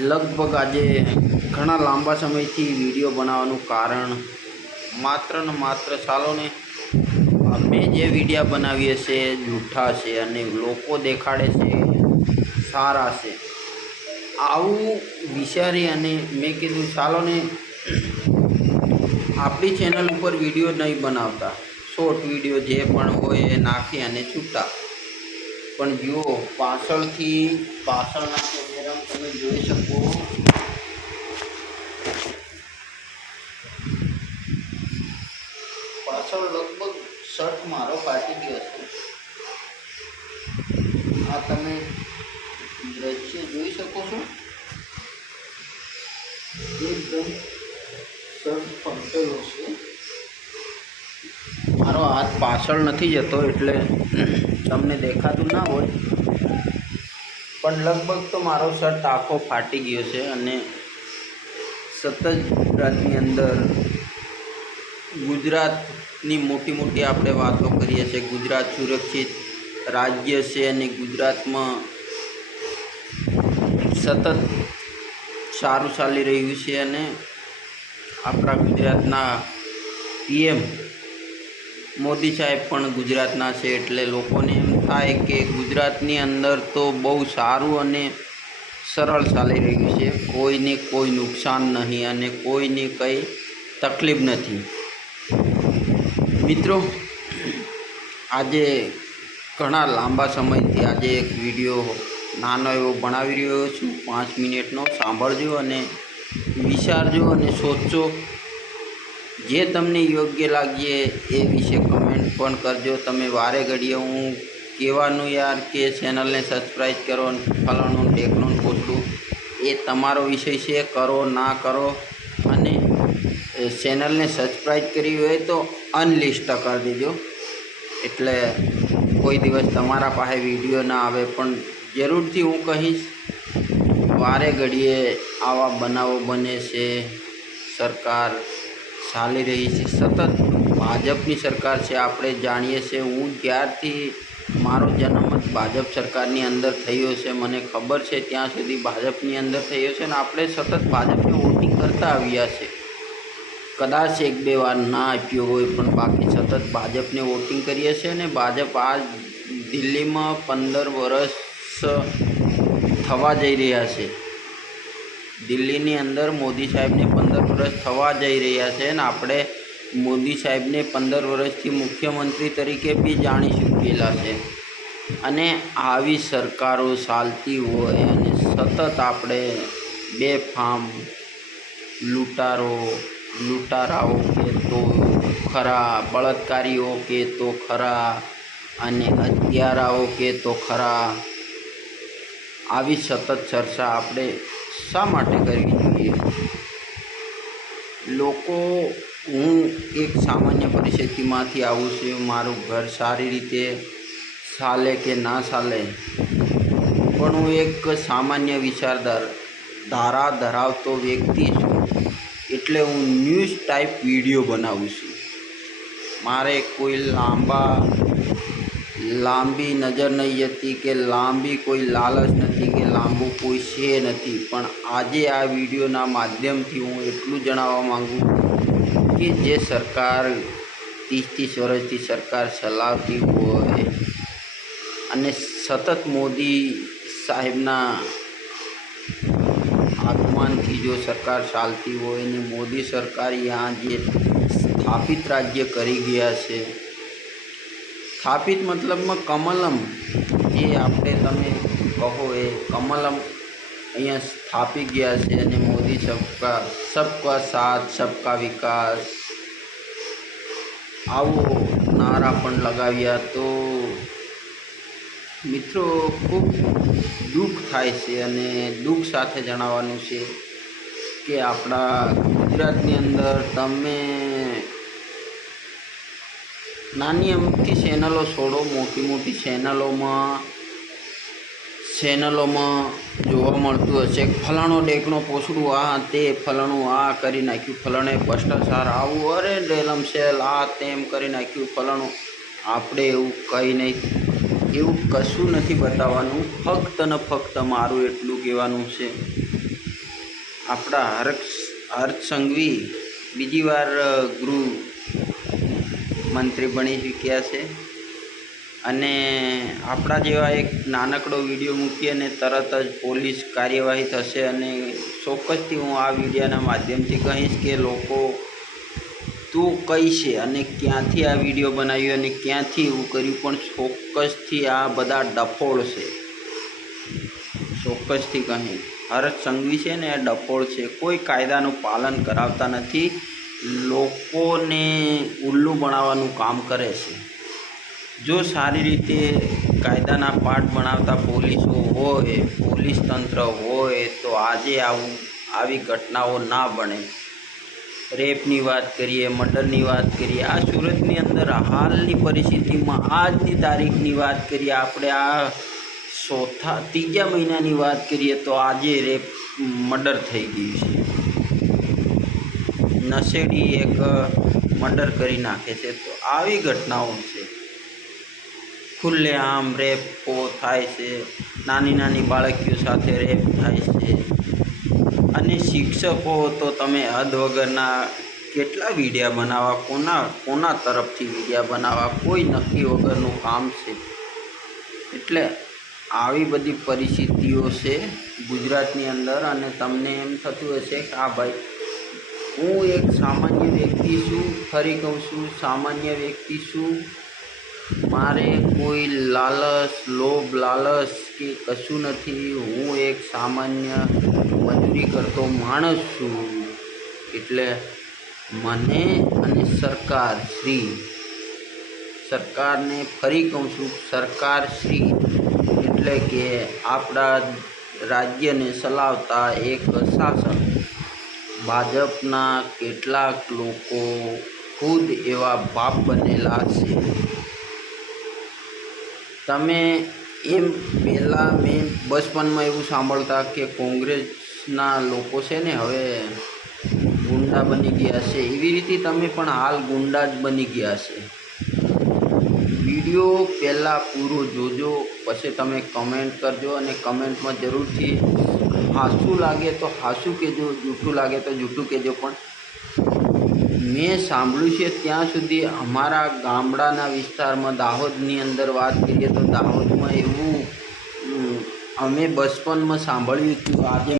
લગભગ આજે ઘણા લાંબા સમયથી વિડીયો બનાવવાનું કારણ માત્ર ને માત્ર ચાલોને અમે જે વિડીયો બનાવીએ છે જૂઠા છે અને લોકો દેખાડે છે સારા છે આવું વિચારી અને મેં કીધું ચાલોને આપણી ચેનલ ઉપર વિડીયો નહીં બનાવતા, શોર્ટ વિડીયો જે પણ હોય એ નાખી અને છૂટા. પણ જુઓ પાછળના કેમેરામાં તમે જોઈ શકો પાછળ લગભગ શર્ટ મારો ફાટી ગયો છે. આ તમે દ્રશ્ય જોઈ શકો છો, એકદમ શર્ટ ફાટેલો છે. મારો હાથ પાછળ નથી જતો એટલે તમને દેખાતું ના હોય, પણ લગભગ તો મારો શર્ટ આખો ફાટી ગયો છે. અને સતત ગુજરાતની અંદર ગુજરાતની મોટી આપણે વાતો કરીએ છીએ. ગુજરાત સુરક્ષિત રાજ્ય છે અને ગુજરાતમાં સતત સારું ચાલી રહ્યું છે. અને આપણા ગુજરાતના પીએમ મોદી સાહેબ પણ ગુજરાતના છે, એટલે લોકોને એમ થાય કે ગુજરાતની અંદર તો બહુ સારું અને સરળ ચાલી રહ્યું છે. કોઈને કોઈ નુકસાન નહીં અને કોઈને કંઈ તકલીફ નથી. મિત્રો, આજે ઘણા લાંબા સમયથી આજે એક વિડીયો નાનો એવો બનાવી રહ્યો છું, 5 મિનિટનો. સાંભળજો અને વિચારજો અને સોચજો. જે તમને યોગ્ય લાગે એ વિશે કમેન્ટ પણ કરજો. તમે વારે ઘડીએ હું કહેવાનું યાર કે ચેનલને સબસ્ક્રાઈબ કરો, ફલાણું ઢેકણું પોચડું, એ તમારો વિષય છે, કરો ના કરો. અને ચેનલને સબસ્ક્રાઈબ કરી હોય તો અનલિસ્ટ કરી દેજો, એટલે કોઈ દિવસ તમારા પાસે વિડીયો ના આવે. પણ જરૂરથી હું કહીશ, વારે ઘડીએ આવા બનાવો બને છે. સરકાર ચાલી રહી છે, સતત ભાજપની સરકાર છે, આપણે જાણીએ છીએ. હું જ્યારથી મારો જન્મ જ ભાજપ સરકારની અંદર થયો છે, મને ખબર છે ત્યાં સુધી ભાજપની અંદર થયો છે. અને આપણે સતત ભાજપને વોટિંગ કરતા આવ્યા છે. કદાચ 1-2 વાર ના આપ્યો હોય, પણ બાકી સતત ભાજપને વોટિંગ કરીએ છીએ. અને ભાજપ આ દિલ્હીમાં 15 વર્ષ થવા જઈ રહ્યા છે. દિલ્હીની અંદર મોદી સાહેબને 15 વર્ષ થવા જઈ રહ્યા છે. અને આપણે મોદી સાહેબને 15 વર્ષથી મુખ્યમંત્રી તરીકે બી જાણી ચૂકેલા છે. અને આવી સરકારો ચાલતી હોય અને સતત આપણે બેફામ લૂંટારાઓ કે તો ખરા, બળાત્કારીઓ કે તો ખરા, અને હત્યારાઓ કે તો ખરા, આવી સતત ચર્ચા આપણે શા માટે કરવી જોઈએ? લોકો, હું એક સામાન્ય પરિસ્થિતિમાંથી આવું છું. મારું ઘર સારી રીતે ચાલે કે ના ચાલે, પણ હું એક સામાન્ય વિચારધારા ધરાવતો વ્યક્તિ છું, એટલે હું ન્યૂઝ ટાઈપ વિડીયો બનાવું છું. મારે કોઈ લાંબી નજર નહીં જતી કે લાંબી કોઈ લાલચ નથી કે લાંબુ કોઈ છે નથી. પણ આજે આ વિડીયોના માધ્યમથી હું એટલું જણાવવા માગું કે જે સરકાર 30 વર્ષથી સરકાર ચલાવતી હોય અને સતત મોદી સાહેબના આગમનથી જો સરકાર ચાલતી હોય ને મોદી સરકાર यहाँ જે સ્થાપિત રાજ્ય કરી ગયા છે, સ્થાપિત મતલબમાં કમલમ, જે આપણે તમે કહો એ કમલમ અહીંયા સ્થાપી ગયા છે. અને મોદી સબકા સાથ સબકા વિકાસ આવો નારા પણ લગાવ્યા. તો મિત્રો, ખૂબ દુઃખ થાય છે અને દુઃખ સાથે જણાવવાનું છે કે આપણા ગુજરાતની અંદર તમે નાની અમથી ચેનલો છોડો, મોટી ચેનલોમાં જોવા મળતું હશે ફલાણો ઢેકણો પોસડું, આ તે ફલાણું આ કરી નાખ્યું, ફલાણે ભ્રષ્ટાચાર આવું, અરે ડેલમ સેલ આ તેમ કરી નાખ્યું ફલાણું. આપણે એવું કંઈ નહીં, એવું કશું નથી બતાવવાનું. ફક્ત ને ફક્ત મારું એટલું કહેવાનું છે આપણા હર્ષ સંઘવી બીજી વાર ગૃહ મંત્રી બની ચૂક્યા છે અને આપણા જેવા એક નાનકડો વિડીયો મૂકી અને તરત જ પોલીસ કાર્યવાહી થશે. અને ચોક્કસથી હું આ વિડીયોના માધ્યમથી કહીશ કે લોકો તું કઈ છે અને ક્યાંથી આ વિડીયો બનાવ્યો અને ક્યાંથી એવું કર્યું, પણ ચોક્કસથી આ બધા ડફોળ છે. ચોક્કસથી કહી હર્ષ સંઘવી છે ને એ ડફોળ છે. કોઈ કાયદાનું પાલન કરાવતા નથી, લોકોને ઉલ્લુ બનાવવાનું કામ કરે છે. જો સારી રીતે કાયદાના પાઠ ભણાવતા પોલીસો હોય, પોલીસ તંત્ર હોય તો આજે આવી ઘટનાઓ ના બને. રેપની વાત કરીએ, મર્ડરની વાત કરીએ, આ સુરતની અંદર હાલની પરિસ્થિતિમાં આજની તારીખની વાત કરીએ, આપણે આ ત્રીજા મહિનાની વાત કરીએ તો આજે રેપ મર્ડર થઈ ગયું છે. નશેડી એક મર્ડર કરી નાખે છે. તો આવી ઘટનાઓ છે. ખુલ્લેઆમ રેપો થાય છે, નાની નાની બાળકીઓ સાથે રેપ થાય છે. અને શિક્ષકો તો તમે હદ વગરના કેટલા વિડીયા બનાવવા, કોના તરફથી વિડીયા બનાવવા, કોઈ નક્કી વગરનું કામ છે. એટલે આવી બધી પરિસ્થિતિઓ છે ગુજરાતની અંદર. અને તમને એમ થતું હશે કે હા ભાઈ, હું એક સામાન્ય વ્યક્તિ છું, ફરી કહું છું સામાન્ય વ્યક્તિ છું, મારે કોઈ લોભ લાલચ કે કશું નથી. હું એક સામાન્ય મજૂરી કરતો માણસ છું. એટલે મને અને સરકારને ફરી કહું છું, સરકારશ્રી એટલે કે આપણા રાજ્યને ચલાવતા એક શાસક ભાજપના કેટલાક લોકો ખુદ એવા બાપ બનેલા છે. તમે એમ પહેલાં મેં બચપનમાં એવું સાંભળતા કે કોંગ્રેસના લોકો છે ને હવે ગુંડા બની ગયા છે. એવી રીતે તમે પણ હાલ ગુંડા જ બની ગયા છે. વિડીયો પહેલાં પૂરો જોજો, પછી તમે કમેન્ટ કરજો. અને કમેન્ટમાં જરૂરથી હાચું લાગે તો હાચું કહેજો, જૂઠું લાગે તો જૂઠું કહેજો. પણ મેં સાંભળ્યું છે ત્યાં સુધી અમારા ગામડાના વિસ્તારમાં દાહોદની અંદર વાત કરીએ તો દાહોદમાં એવું અમે બચપનમાં સાંભળ્યું હતું. આજે